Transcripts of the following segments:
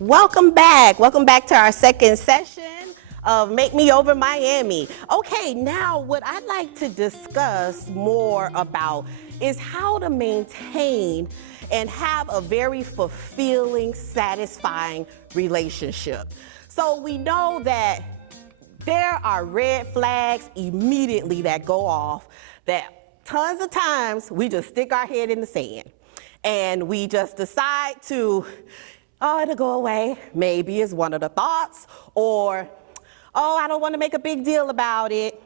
Welcome back. Welcome back to our second session of Make Me Over Miami. Okay, now what I'd like to discuss more about is how to maintain and have a very fulfilling, satisfying relationship. So we know that there are red flags immediately that go off that tons of times we just stick our head in the sand and we just decide to, oh, it'll go away. Maybe it's one of the thoughts, or, oh, I don't want to make a big deal about it.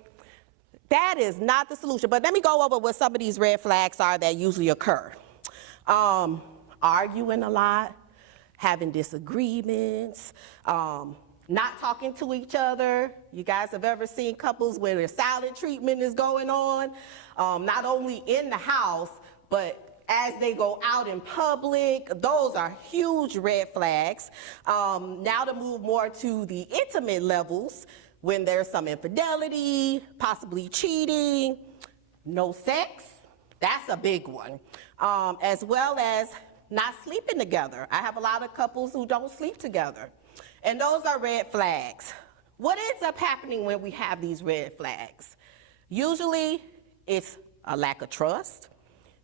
That is not the solution. But let me go over what some of these red flags are that usually occur. Arguing a lot, having disagreements, not talking to each other. You guys have ever seen couples where their silent treatment is going on, not only in the house, but as they go out in public. Those are huge red flags. Now to move more to the intimate levels, when there's some infidelity, possibly cheating, no sex, that's a big one. As well as not sleeping together. I have a lot of couples who don't sleep together, and those are red flags. What ends up happening when we have these red flags? Usually it's a lack of trust,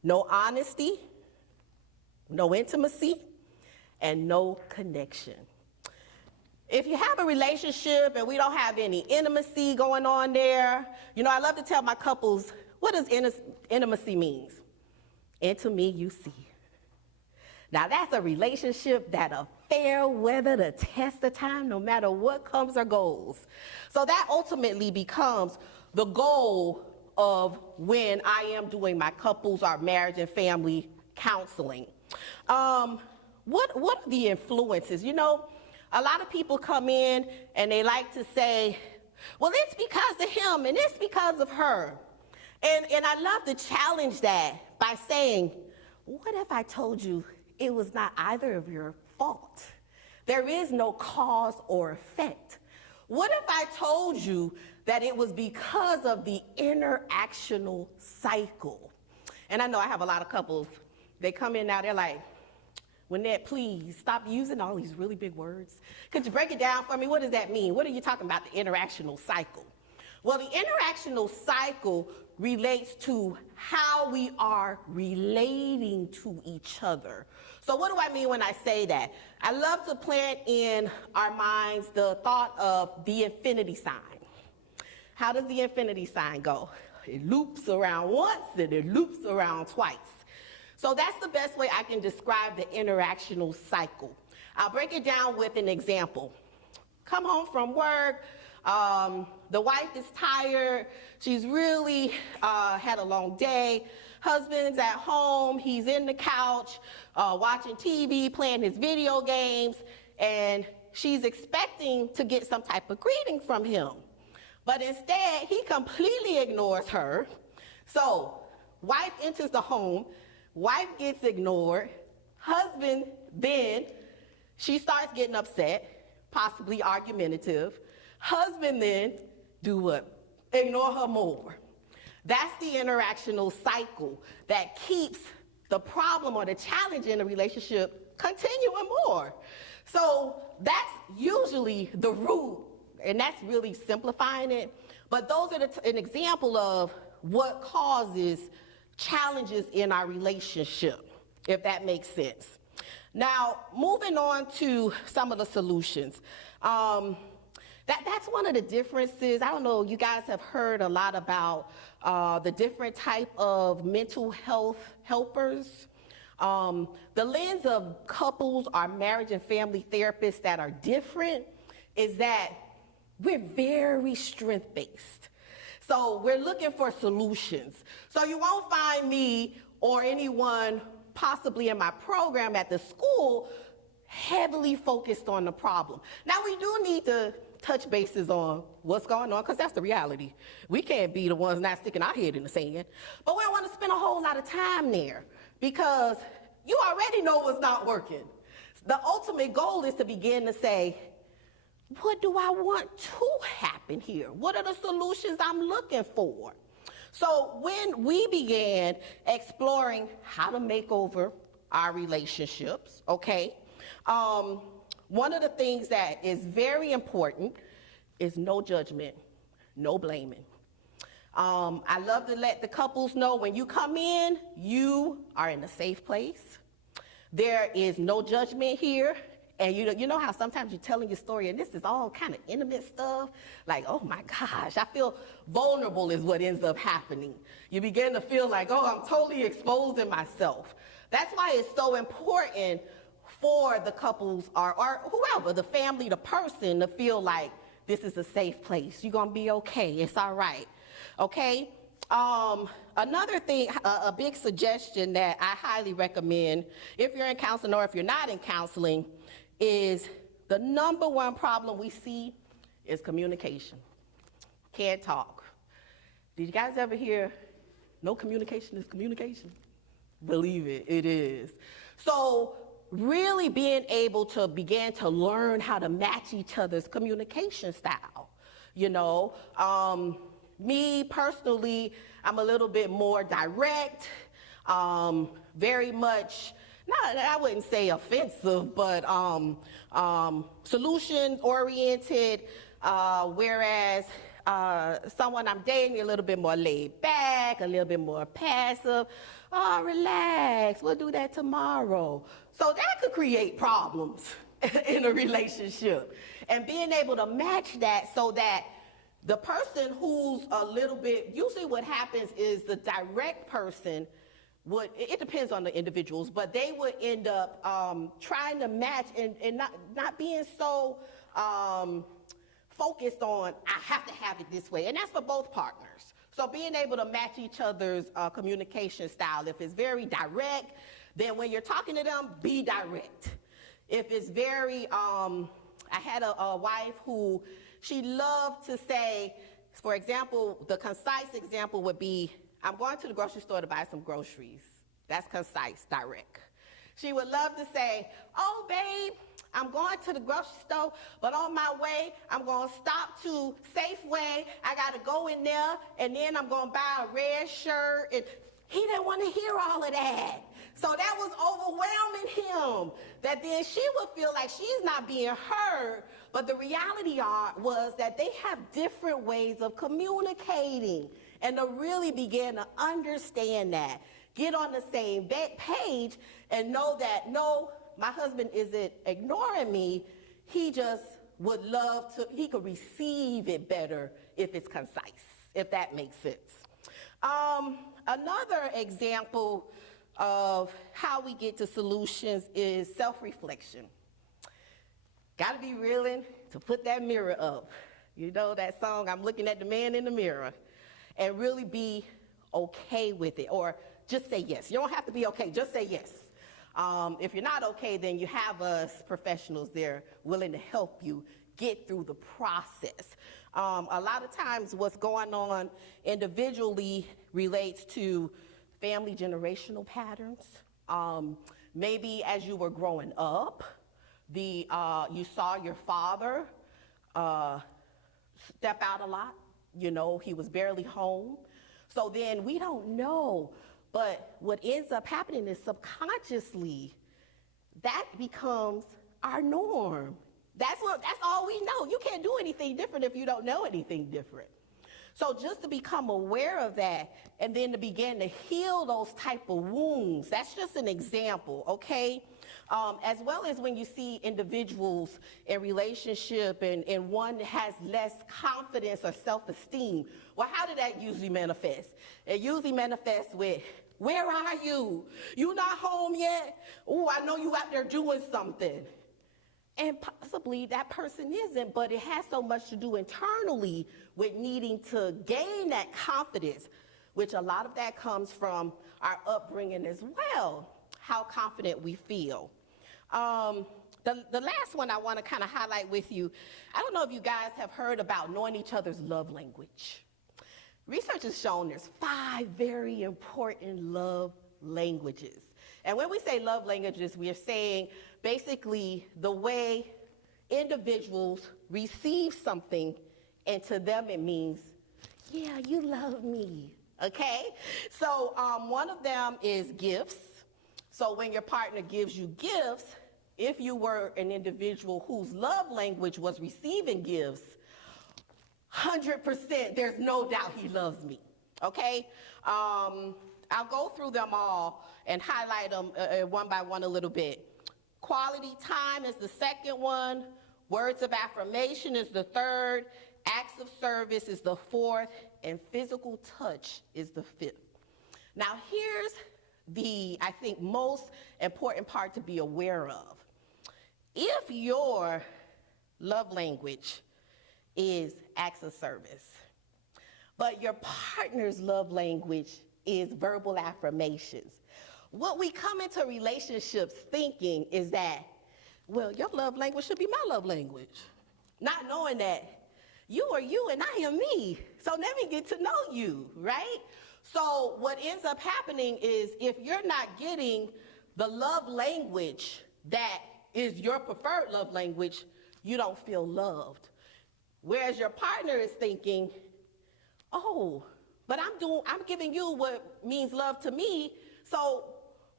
no honesty, no intimacy, and no connection. If you have a relationship and we don't have any intimacy going on there, you know, I love to tell my couples, what does intimacy mean? Into me you see. Now that's a relationship that'll fair weather the test of time no matter what comes or goes. So that ultimately becomes the goal of when I am doing my couples or marriage and family counseling. What are the influences? You know, a lot of people come in and they like to say, well, it's because of him and it's because of her. And I love to challenge that by saying, what if I told you it was not either of your fault? There is no cause or effect. What if I told you that it was because of the interactional cycle? And I know I have a lot of couples, they come in now, they're like, Wynette, please stop using all these really big words. Could you break it down for me? What does that mean? What are you talking about, the interactional cycle? Well, the interactional cycle relates to how we are relating to each other. So what do I mean when I say that? I love to plant in our minds the thought of the infinity sign. How does the infinity sign go? It loops around once and it loops around twice. So that's the best way I can describe the interactional cycle. I'll break it down with an example. Come home from work, the wife is tired, she's really had a long day. Husband's at home, he's in the couch, watching TV, playing his video games, and she's expecting to get some type of greeting from him. But instead, he completely ignores her. So, wife enters the home, wife gets ignored, husband then, she starts getting upset, possibly argumentative. Husband then, do what? Ignore her more. That's the interactional cycle that keeps the problem or the challenge in a relationship continuing more. So that's usually the root, and that's really simplifying it. But those are an example of what causes challenges in our relationship, if that makes sense. Now, moving on to some of the solutions. That's one of the differences. I don't know, you guys have heard a lot about the different type of mental health helpers. The lens of couples or marriage and family therapists that are different is that we're very strength-based. So we're looking for solutions. So you won't find me or anyone possibly in my program at the school heavily focused on the problem. Now we do need to touch bases on what's going on, because that's the reality. We can't be the ones not sticking our head in the sand. But we don't want to spend a whole lot of time there because you already know what's not working. The ultimate goal is to begin to say, what do I want to happen here? What are the solutions I'm looking for? So when we began exploring how to make over our relationships, okay, one of the things that is very important is no judgment, no blaming. I love to let the couples know when you come in, you are in a safe place. There is no judgment here. And you know how sometimes you're telling your story and this is all kind of intimate stuff? Like, oh my gosh, I feel vulnerable is what ends up happening. You begin to feel like, oh, I'm totally exposing myself. That's why it's so important for the couples or whoever, the family, the person, to feel like this is a safe place. You're gonna be okay, it's all right, okay? Another thing, a big suggestion that I highly recommend if you're in counseling or if you're not in counseling is the number one problem we see is communication. Can't talk. Did you guys ever hear, no communication is communication? Believe it, it is. So really being able to begin to learn how to match each other's communication style. You know, me personally, I'm a little bit more direct, very much, I wouldn't say offensive, but solution-oriented, whereas someone I'm dating a little bit more laid back, a little bit more passive. Oh, relax, we'll do that tomorrow. So that could create problems in a relationship. And being able to match that so that the person who's a little bit, usually what happens is the direct person would, it depends on the individuals, but they would end up trying to match and not being so focused on, I have to have it this way. And that's for both partners. So being able to match each other's communication style. If it's very direct, then when you're talking to them, be direct. If it's very, I had a wife who, she loved to say, for example, the concise example would be, I'm going to the grocery store to buy some groceries. That's concise, direct. She would love to say, oh, babe, I'm going to the grocery store, but on my way, I'm going to stop to Safeway. I got to go in there, and then I'm going to buy a red shirt. And he didn't want to hear all of that. So that was overwhelming him, that then she would feel like she's not being heard. But the reality was that they have different ways of communicating. And to really begin to understand that, get on the same page and know that, no, my husband isn't ignoring me. He just would love to, he could receive it better if it's concise, if that makes sense. Another example of how we get to solutions is self-reflection. Gotta be willing to put that mirror up. You know that song, I'm looking at the man in the mirror, and really be okay with it, or just say yes. You don't have to be okay, just say yes. If you're not okay, then you have us professionals there willing to help you get through the process. A lot of times what's going on individually relates to family generational patterns. Maybe as you were growing up, you saw your father step out a lot. You know, he was barely home. So then we don't know, but what ends up happening is subconsciously, that becomes our norm. That's all we know. You can't do anything different if you don't know anything different. So just to become aware of that and then to begin to heal those type of wounds, that's just an example, okay? As well as when you see individuals in relationship and one has less confidence or self-esteem. Well, how did that usually manifest? It usually manifests with, where are you? You not home yet? Oh, I know you out there doing something. And possibly that person isn't, but it has so much to do internally with needing to gain that confidence, which a lot of that comes from our upbringing as well, how confident we feel. The last one I want to kind of highlight with you, I don't know if you guys have heard about knowing each other's love language. Research has shown there's 5 very important love languages. And when we say love languages, we are saying basically the way individuals receive something, and to them it means, yeah, you love me, okay? So one of them is gifts. So when your partner gives you gifts, if you were an individual whose love language was receiving gifts, 100%, there's no doubt he loves me, okay? I'll go through them all and highlight them one by one a little bit. Quality time is the second one. Words of affirmation is the third. Acts of service is the fourth. And physical touch is the fifth. Now, here's the, I think, most important part to be aware of. If your love language is acts of service, but your partner's love language is verbal affirmations, what we come into relationships thinking is that, well, your love language should be my love language. Not knowing that you are you and I am me. So let me get to know you, right? So what ends up happening is if you're not getting the love language that is your preferred love language, you don't feel loved. Whereas your partner is thinking, oh, but I'm giving you what means love to me, so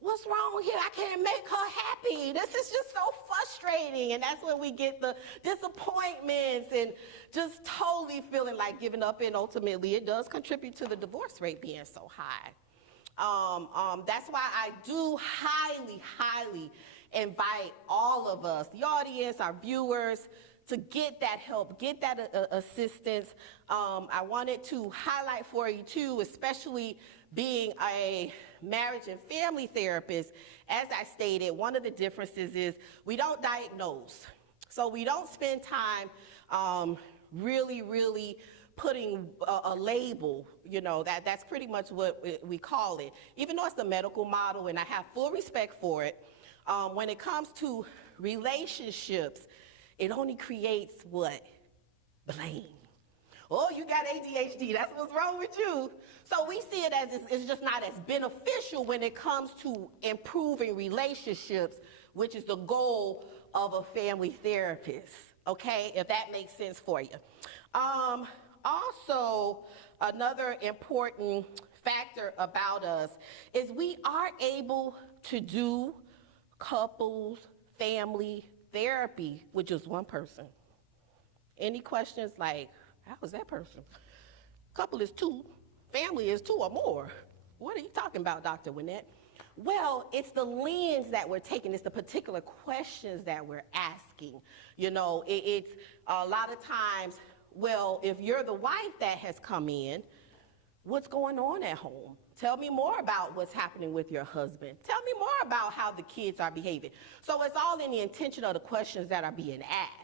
what's wrong here? I can't make her happy. This is just so frustrating. And that's when we get the disappointments and just totally feeling like giving up. And ultimately, it does contribute to the divorce rate being so high. That's why I do highly, highly invite all of us, the audience, our viewers, to get that help, get that assistance. I wanted to highlight for you too, especially being a marriage and family therapist. As I stated, one of the differences is we don't diagnose. So we don't spend time really putting a label, you know, that's pretty much what we call it. Even though it's the medical model and I have full respect for it, when it comes to relationships, it only creates what? Blame. Oh, you got ADHD, that's what's wrong with you. So we see it as it's just not as beneficial when it comes to improving relationships, which is the goal of a family therapist, okay, if that makes sense for you. Also, another important factor about us is we are able to do couples, family therapy with just one person. Any questions like, how is that person? Couple is two, family is two or more. What are you talking about, Dr. Wynette? Well, it's the lens that we're taking. It's the particular questions that we're asking. You know, it's a lot of times, well, if you're the wife that has come in, what's going on at home? Tell me more about what's happening with your husband. Tell me more about how the kids are behaving. So it's all in the intention of the questions that are being asked.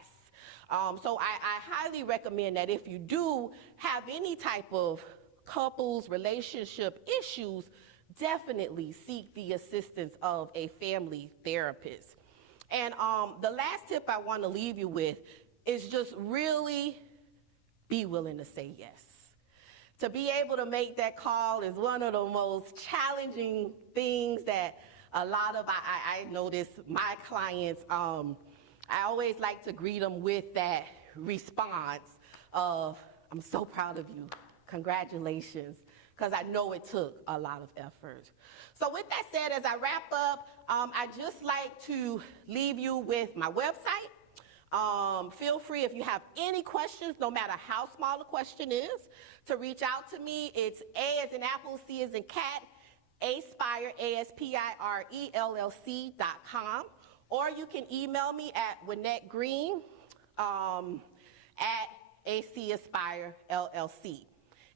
So I highly recommend that if you do have any type of couples, relationship issues, definitely seek the assistance of a family therapist. And the last tip I want to leave you with is just really be willing to say yes. To be able to make that call is one of the most challenging things that a lot of, I notice my clients, I always like to greet them with that response of, I'm so proud of you, congratulations, because I know it took a lot of effort. So with that said, as I wrap up, I'd just like to leave you with my website. Feel free if you have any questions, no matter how small the question is, to reach out to me. It's A as in apple, C as in cat, Aspire, ASPIRELLC.com. Or you can email me at Wynette Green at AC Aspire LLC.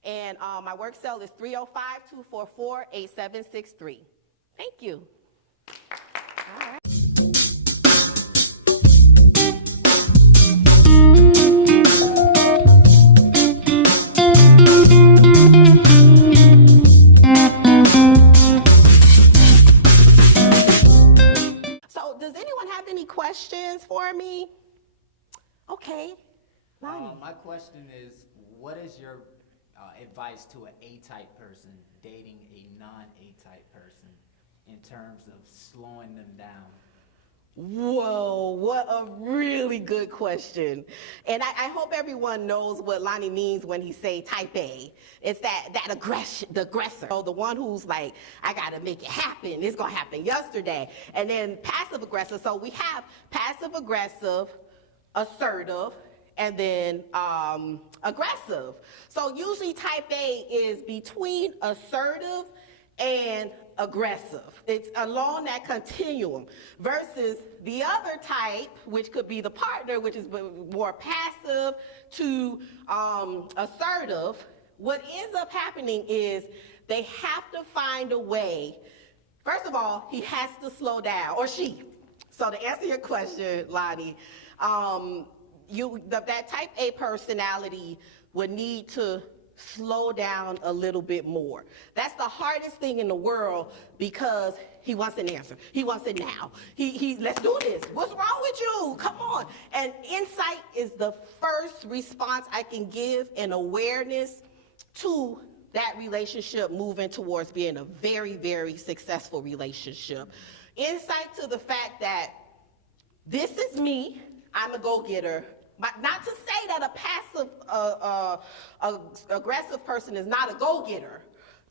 And my work cell is 305-244-8763. Thank you. All right. Does anyone have any questions for me? Okay. My question is, what is your advice to an A-type person dating a non-A-type person in terms of slowing them down? Whoa, what a really good question. And I hope everyone knows what Lonnie means when he say type A. It's that aggression, the aggressor. So the one who's like, I gotta make it happen. It's gonna happen yesterday. And then passive aggressive. So we have passive aggressive, assertive, and then aggressive. So usually type A is between assertive and aggressive. It's along that continuum versus the other type, which could be the partner, which is more passive to assertive. What ends up happening is they have to find a way. First of all, he has to slow down, or she. So to answer your question, Lonnie, that type A personality would need to slow down a little bit more. That's the hardest thing in the world because he wants an answer. He wants it now. Let's do this. What's wrong with you? Come on. And insight is the first response I can give, and awareness to that relationship moving towards being a very, very successful relationship. Insight to the fact that this is me. I'm a go-getter. Not to say that a passive aggressive person is not a go-getter.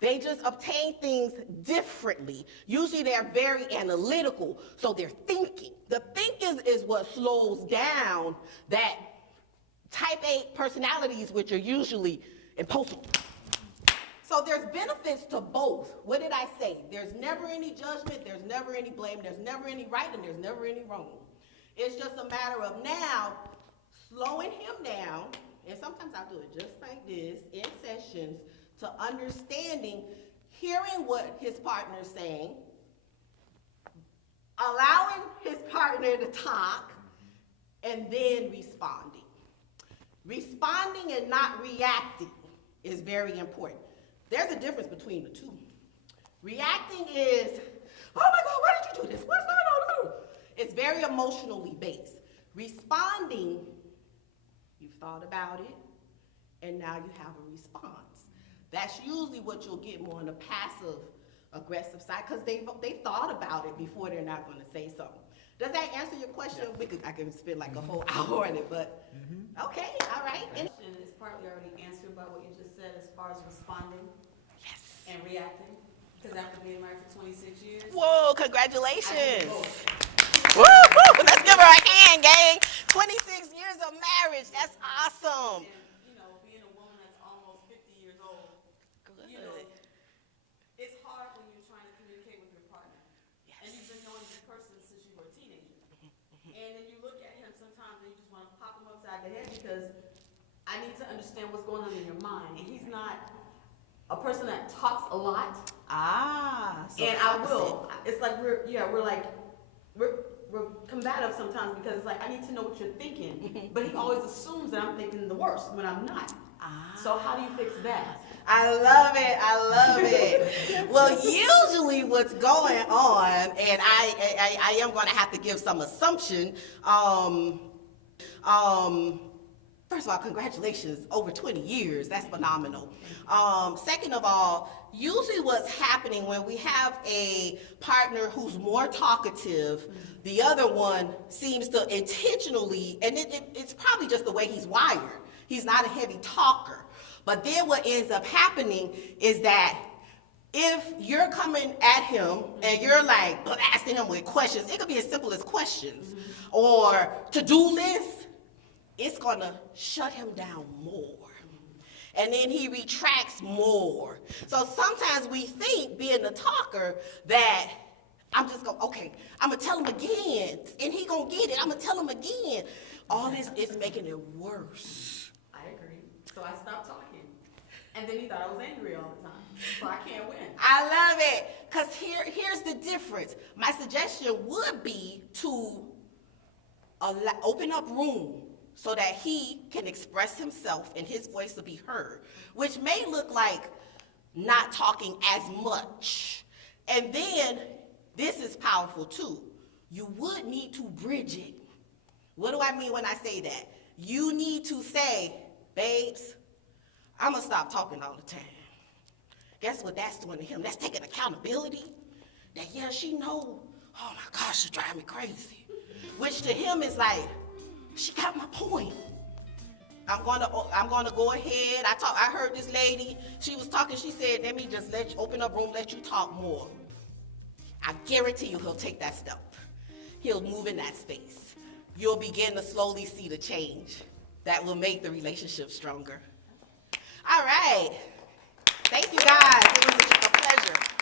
They just obtain things differently. Usually they're very analytical, so they're thinking. The thinking is what slows down that type A personalities, which are usually impulsive. So there's benefits to both. What did I say? There's never any judgment, there's never any blame, there's never any right, and there's never any wrong. It's just a matter of now slowing him down, and sometimes I'll do it just like this in sessions, to understanding, hearing what his partner's saying, allowing his partner to talk, and then responding. Responding and not reacting is very important. There's a difference between the two. Reacting is, oh my God, why did you do this? What's going on? It's very emotionally based. Responding, you've thought about it, and now you have a response. That's usually what you'll get more on the passive aggressive side, because they thought about it before they're not going to say something. Does that answer your question? Yeah. I can spend like a whole hour on it, but okay, all right. And it's partly already answered by what you just said as far as responding and reacting, because after being married for 26 years. Whoa, congratulations. Woo-hoo, let's give her a hand, gang. 26 years of marriage, that's awesome. And, being a woman that's almost 50 years old, Good. It's hard when you're trying to communicate with your partner. Yes. And you've been knowing this person since you were a teenager. And then you look at him sometimes and you just want to pop him upside the head because I need to understand what's going on in your mind. And he's not a person that talks a lot. So and I will. It's like we're combative sometimes because it's like I need to know what you're thinking, but he always assumes that I'm thinking the worst when I'm not. So how do you fix that? I love it. Well, usually what's going on, and I am going to have to give some assumption. First of all, congratulations, over 20 years, that's phenomenal. Second of all, usually what's happening when we have a partner who's more talkative, the other one seems to intentionally, and it's probably just the way he's wired. He's not a heavy talker. But then what ends up happening is that if you're coming at him and you're like blasting him with questions, it could be as simple as questions or to-do lists, it's gonna shut him down more. And then he retracts more. So sometimes we think, being the talker, that I'm just going, okay, I'm gonna tell him again, and he gonna get it, I'm gonna tell him again. All this is making it worse. I agree. So I stopped talking. And then he thought I was angry all the time. So I can't win. I love it. Because here's the difference. My suggestion would be to open up room so that he can express himself and his voice will be heard, which may look like not talking as much. And then, this is powerful too. You would need to bridge it. What do I mean when I say that? You need to say, babes, I'm gonna stop talking all the time. Guess what that's doing to him? That's taking accountability. That, yeah, she know, oh my gosh, she drive me crazy. which to him is like, she got my point. I'm gonna go ahead. I heard this lady, she was talking, she said, let me just open up room, let you talk more. I guarantee you he'll take that step. He'll move in that space. You'll begin to slowly see the change that will make the relationship stronger. All right. Thank you guys. It was a pleasure.